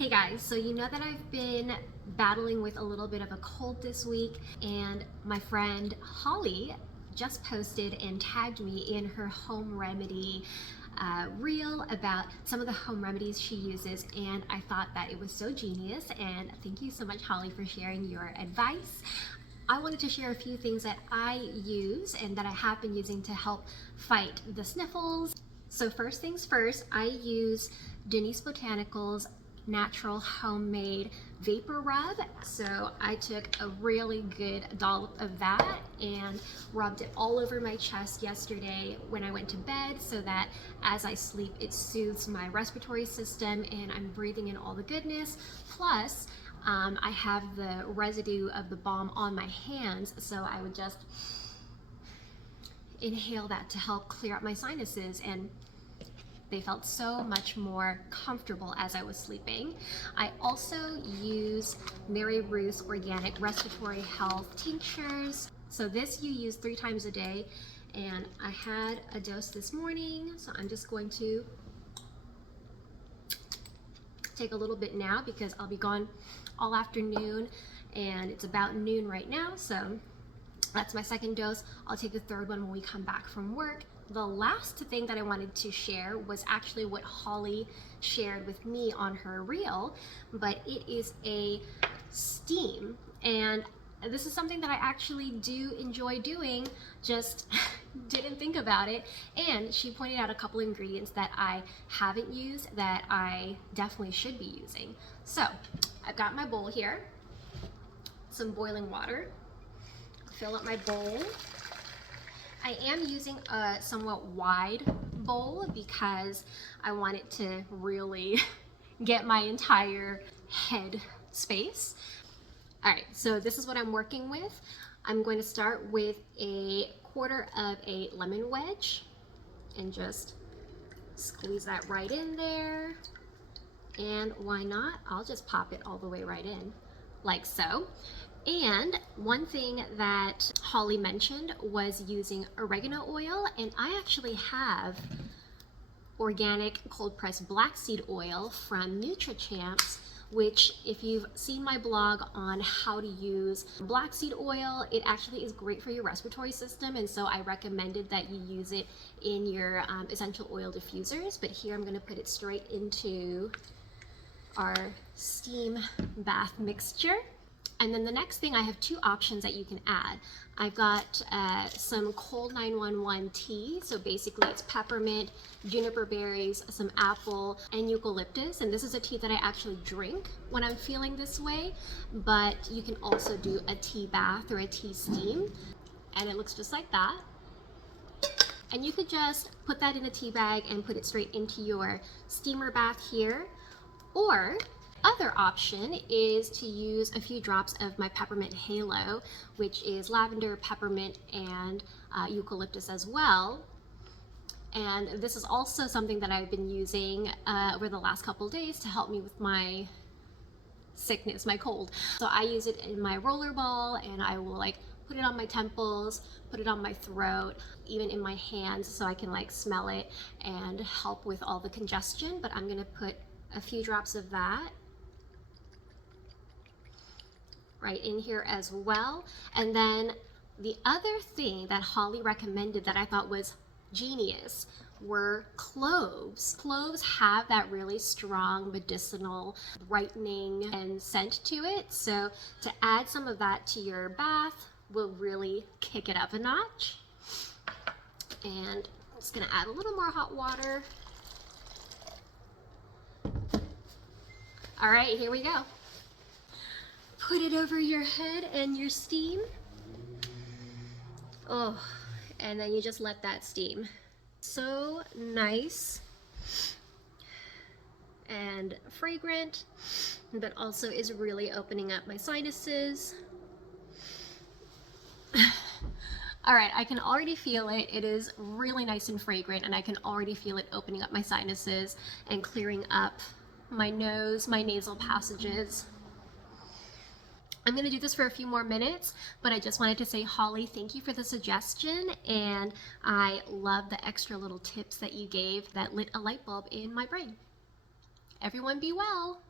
Hey guys, so you know that I've been battling with a little bit of a cold this week, and my friend Holly just posted and tagged me in her home remedy reel about some of the home remedies she uses, and I thought that it was so genius, and thank you so much, Holly, for sharing your advice. I wanted to share a few things that I use and that I have been using to help fight the sniffles. So first things first, I use Denise Botanicals natural homemade vapor rub. So I took a really good dollop of that and rubbed it all over my chest yesterday when I went to bed, so that as I sleep it soothes my respiratory system and I'm breathing in all the goodness. Plus I have the residue of the balm on my hands, so I would just inhale that to help clear up my sinuses, and they felt so much more comfortable as I was sleeping. I also use Mary Ruth's organic respiratory health tinctures. So this you use 3 times a day, and I had a dose this morning, so I'm just going to take a little bit now because I'll be gone all afternoon and it's about noon right now, so that's my second dose. I'll take the third one when we come back from work. The last thing that I wanted to share was actually what Holly shared with me on her reel, but it is a steam, and this is something that I actually do enjoy doing, just didn't think about it. And she pointed out a couple ingredients that I haven't used that I definitely should be using. So I've got my bowl here, some boiling water, fill up my bowl. I am using a somewhat wide bowl because I want it to really get my entire head space. All right, so this is what I'm working with. I'm going to start with a quarter of a lemon wedge and just squeeze that right in there. And why not? I'll just pop it all the way right in, like so. And one thing that Holly mentioned was using oregano oil, and I actually have organic cold pressed black seed oil from Nutrachamps, which if you've seen my blog on how to use black seed oil, it actually is great for your respiratory system, and so I recommended that you use it in your essential oil diffusers. But here I'm going to put it straight into our steam bath mixture. And then the next thing, I have 2 options that you can add. I've got some cold 911 tea. So basically it's peppermint, juniper berries, some apple, and eucalyptus. And this is a tea that I actually drink when I'm feeling this way. But you can also do a tea bath or a tea steam. And it looks just like that. And you could just put that in a tea bag and put it straight into your steamer bath here. Or other option is to use a few drops of my peppermint halo, which is lavender, peppermint, and eucalyptus as well. And this is also something that I've been using over the last couple of days to help me with my sickness, my cold. So I use it in my roller ball, and I will like put it on my temples, put it on my throat, even in my hands, so I can like smell it and help with all the congestion. But I'm gonna put a few drops of that right in here as well. And then the other thing that Holly recommended that I thought was genius were cloves. Cloves have that really strong medicinal brightening and scent to it, so to add some of that to your bath will really kick it up a notch. And I'm just gonna add a little more hot water. All right, here we go. Put it over your head and your steam. Oh, and then you just let that steam. So nice and fragrant, but also is really opening up my sinuses. All right, I can already feel it. It is really nice and fragrant, and I can already feel it opening up my sinuses and clearing up my nose, my nasal passages. I'm going to do this for a few more minutes, but I just wanted to say, Holly, thank you for the suggestion, and I love the extra little tips that you gave that lit a light bulb in my brain. Everyone be well.